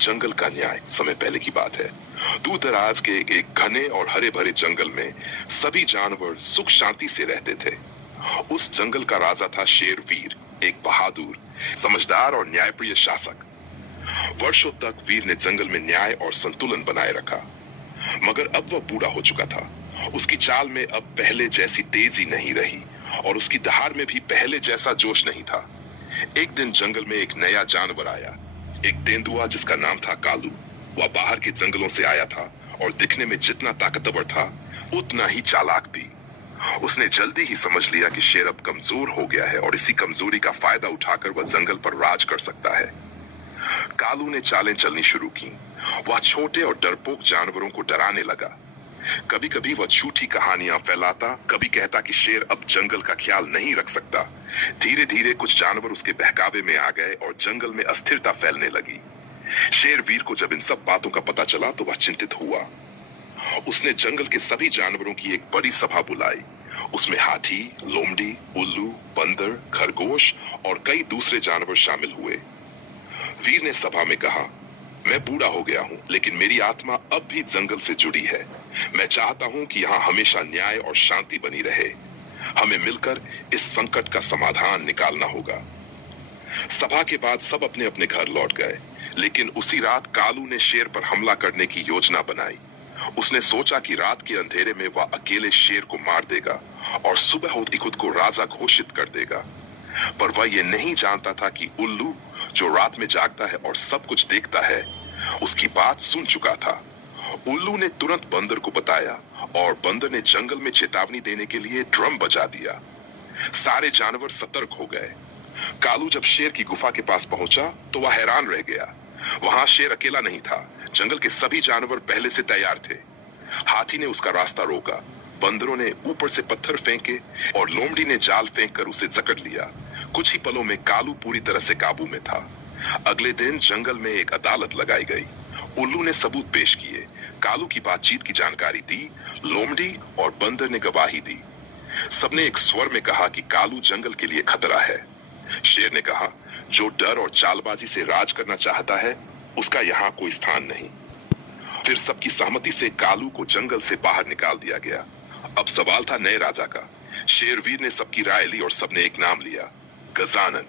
जंगल का न्याय। समय पहले की बात है। दूर दराज के एक घने और हरे भरे जंगल में सभी जानवर सुख शांति से रहते थे। उस जंगल का राजा था शेर वीर, एक बहादुर, समझदार और न्यायप्रिय शासक। वर्षों तक वीर ने जंगल में न्याय और संतुलन बनाए रखा, मगर अब वह बूढ़ा हो चुका था। उसकी चाल में अब पहले जैसी तेजी नहीं रही और उसकी दहाड़ में भी पहले जैसा जोश नहीं था। एक दिन जंगल में एक नया जानवर आया, एक तेंदुआ जिसका नाम था कालू। वह बाहर के जंगलों से आया था और दिखने में जितना ताकतवर था उतना ही चालाक भी। उसने जल्दी ही समझ लिया कि शेर अब कमजोर हो गया है और इसी कमजोरी का फायदा उठाकर वह जंगल पर राज कर सकता है। कालू ने चालें चलनी शुरू की। वह छोटे और डरपोक जानवरों को डराने लगा। कभी कभी वह झूठी कहानियां फैलाता, कभी कहता कि शेर अब जंगल का ख्याल नहीं रख सकता। धीरे धीरे कुछ जानवर उसके बहकावे में आ गए और जंगल में अस्थिरता फैलने लगी। शेर वीर को जब इन सब बातों का पता चला तो वह चिंतित हुआ। उसने जंगल के सभी जानवरों की एक बड़ी सभा बुलाई। उसमें हाथी, लोमड़ी, उल्लू, बंदर, खरगोश और कई दूसरे जानवर शामिल हुए। वीर ने सभा में कहा, मैं बूढ़ा हो गया हूँ, लेकिन मेरी आत्मा अब भी जंगल से जुड़ी है। मैं चाहता हूँ कि यहाँ हमेशा न्याय और शांति बनी रहे। हमें मिलकर इस संकट का समाधान निकालना होगा। सभा के बाद सब अपने अपने घर लौट गए, लेकिन उसी रात कालू ने शेर पर हमला करने की योजना बनाई। उसने सोचा कि रात के अंधेरे में वह अकेले शेर को मार देगा और सुबह होते खुद को राजा घोषित कर देगा। पर वह यह नहीं जानता था कि उल्लू, जो रात में जागता है और सब कुछ देखता है, उसकी बात सुन चुका था। उल्लू ने तुरंत बंदर को बताया और बंदर ने जंगल में चेतावनी देने के लिए ड्रम बजा दिया। सारे जानवर सतर्क हो गए। कालू जब शेर की गुफा के पास पहुंचा तो वह हैरान रह गया। वहां शेर अकेला नहीं था, जंगल के सभी जानवर पहले से तैयार थे। हाथी ने उसका रास्ता रोका, बंदरों ने ऊपर से पत्थर फेंके और लोमड़ी ने जाल फेंक कर उसे जकड़ लिया। कुछ ही पलों में कालू पूरी तरह से काबू में था। अगले दिन जंगल में एक अदालत लगाई गई। उल्लू ने सबूत पेश किए, कालू की बातचीत की जानकारी दी, लोमड़ी और बंदर ने गवाही दी। सबने एक स्वर में कहा कि कालू जंगल के लिए खतरा है। शेर ने कहा, जो डर और चालबाजी से राज करना चाहता है उसका यहाँ कोई स्थान नहीं। फिर सबकी सहमति से कालू को जंगल से बाहर निकाल दिया गया। अब सवाल था नए राजा का। शेरवीर ने सबकी राय ली और सबने एक नाम लिया, गजानन।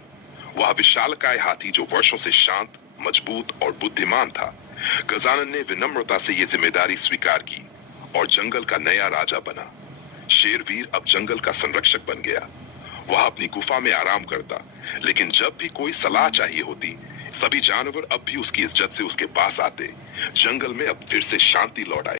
वह विशालकाय हाथी जो वर्षों से शांत, मजबूत और बुद्धिमान था। गजानन ने विनम्रता से यह जिम्मेदारी स्वीकार की और जंगल का नया राजा बना। शेरवीर अब जंगल का संरक्षक बन गया। वह अपनी गुफा में आराम करता, लेकिन जब भी कोई सलाह चाहिए होती, सभी जानवर अब भी उसकी इज्जत से उसके पास आते। जंगल में अब फिर से शांति लौट आई।